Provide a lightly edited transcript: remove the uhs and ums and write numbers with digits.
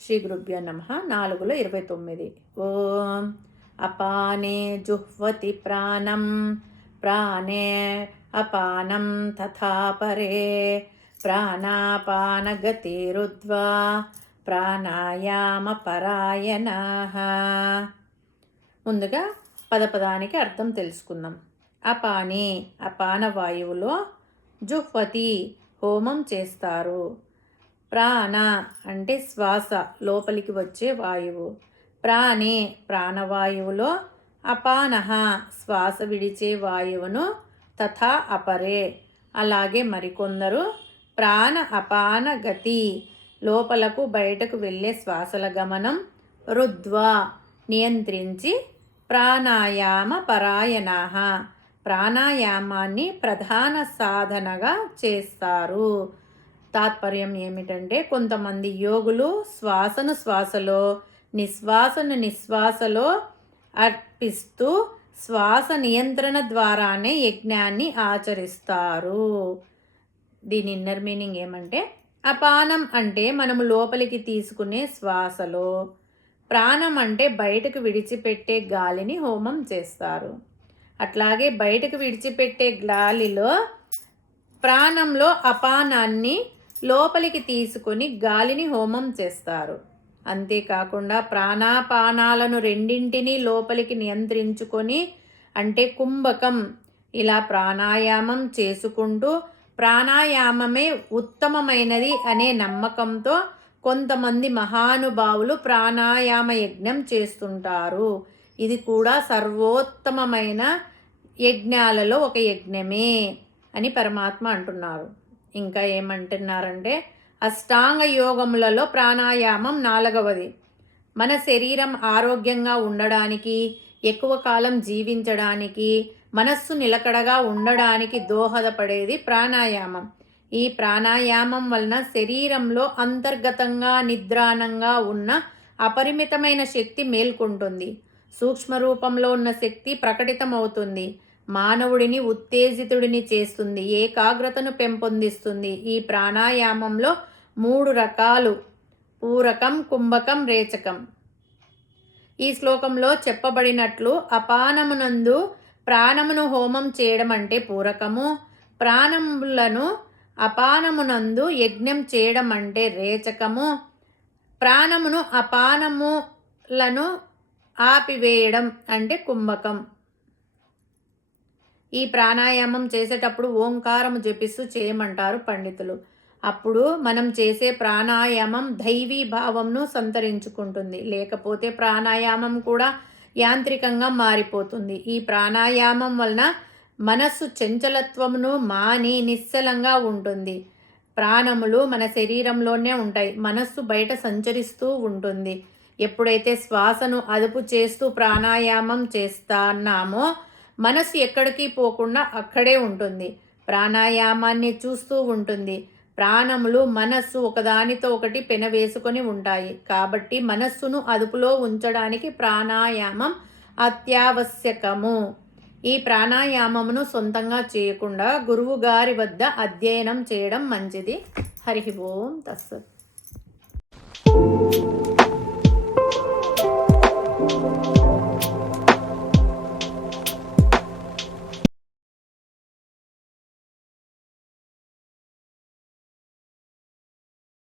శ్రీ గురుభ్యో నమః. 4:29. ఓం అపానే జుహ్వతి ప్రాణం ప్రాణే అపానం తథా పరే ప్రాణాపానగతిరుద్ధ్వా ప్రాణాయామ పరాయణాః. ముందుగా పదపదానికి అర్థం తెలుసుకుందాం. అపానే అపాన వాయువులో, జుహ్వతి హోమం చేస్తారు. ప్రాణ అంటే శ్వాస, లోపలికి వచ్చే వాయువు. ప్రాణే ప్రాణవాయువులో, అపానః శ్వాస విడిచే వాయువును, తథా అపరే అలాగే మరికొందరు ప్రాణ అపాన గతి లోపలకు బయటకు వెళ్ళే శ్వాసల గమనం, రుద్ధ్వా నియంత్రించి, ప్రాణాయామ పరాయణాః ప్రాణాయామాన్ని ప్రధాన సాధనగా చేస్తారు. తాత్పర్యం ఏమిటంటే, కొంతమంది యోగులు శ్వాసను శ్వాసలో, నిశ్వాసను నిశ్వాసలో అర్పిస్తూ శ్వాస నియంత్రణ ద్వారానే యజ్ఞాన్ని ఆచరిస్తారు. దీని ఇన్నర్ మీనింగ్ ఏమంటే, అపానం అంటే మనము లోపలికి తీసుకునే శ్వాసలో, ప్రాణం అంటే బయటకు విడిచిపెట్టే గాలిని హోమం చేస్తారు. అట్లాగే బయటకు విడిచిపెట్టే గాలిలో, ప్రాణంలో అపానాన్ని లోపలికి తీసుకొని గాలిని హోమం చేస్తారు. అంతేకాకుండా ప్రాణాపానాలను రెండింటినీ లోపలికి నియంత్రించుకొని, అంటే కుంభకం, ఇలా ప్రాణాయామం చేసుకుంటూ ప్రాణాయామమే ఉత్తమమైనది అనే నమ్మకంతో కొంతమంది మహానుభావులు ప్రాణాయామ యజ్ఞం చేస్తుంటారు. ఇది కూడా సర్వోత్తమమైన యజ్ఞాలలో ఒక యజ్ఞమే అని పరమాత్మ అంటున్నారు. ఇంకా ఏమంటున్నారంటే, అష్టాంగ యోగములలో ప్రాణాయామం 4వది. మన శరీరం ఆరోగ్యంగా ఉండడానికి, ఎక్కువ కాలం జీవించడానికి, మనస్సు నిలకడగా ఉండడానికి దోహదపడేది ప్రాణాయామం. ఈ ప్రాణాయామం వలన శరీరంలో అంతర్గతంగా నిద్రాణంగా ఉన్న అపరిమితమైన శక్తి మేల్కొంటుంది. సూక్ష్మ రూపంలో ఉన్న శక్తి ప్రకటితమవుతుంది. మానవుడిని ఉత్తేజితుడిని చేస్తుంది, ఏకాగ్రతను పెంపొందిస్తుంది. ఈ ప్రాణాయామంలో 3 రకాలు: పూరకం, కుంభకం, రేచకం. ఈ శ్లోకంలో చెప్పబడినట్లు అపానమునందు ప్రాణమును హోమం చేయడం అంటే పూరకము, ప్రాణములను అపానమునందు యజ్ఞం చేయడం అంటే రేచకము, ప్రాణమును అపానములను ఆపివేయడం అంటే కుంభకం. ఈ ప్రాణాయామం చేసేటప్పుడు ఓంకారము జపిస్తూ చేయమంటారు పండితులు. అప్పుడు మనం చేసే ప్రాణాయామం దైవీ భావంను సంతరించుకుంటుంది. లేకపోతే ప్రాణాయామం కూడా యాంత్రికంగా మారిపోతుంది. ఈ ప్రాణాయామం వలన మనస్సు చంచలత్వమును మాని నిశ్చలంగా ఉంటుంది. ప్రాణములు మన శరీరంలోనే ఉంటాయి, మనస్సు బయట సంచరిస్తూ ఉంటుంది. ఎప్పుడైతే శ్వాసను అదుపు చేస్తూ ప్రాణాయామం చేస్తున్నామో మనస్సు ఎక్కడికి పోకుండా అక్కడే ఉంటుంది, ప్రాణాయామాన్ని చూస్తూ ఉంటుంది. ప్రాణములు మనస్సు ఒకదానితో ఒకటి పెనవేసుకొని ఉంటాయి. కాబట్టి మనస్సును అదుపులో ఉంచడానికి ప్రాణాయామం అత్యావశ్యకము. ఈ ప్రాణాయామమును సొంతంగా చేయకుండా గురువు గారి వద్ద అధ్యయనం చేయడం మంచిది. హరి ఓం తత్సత్.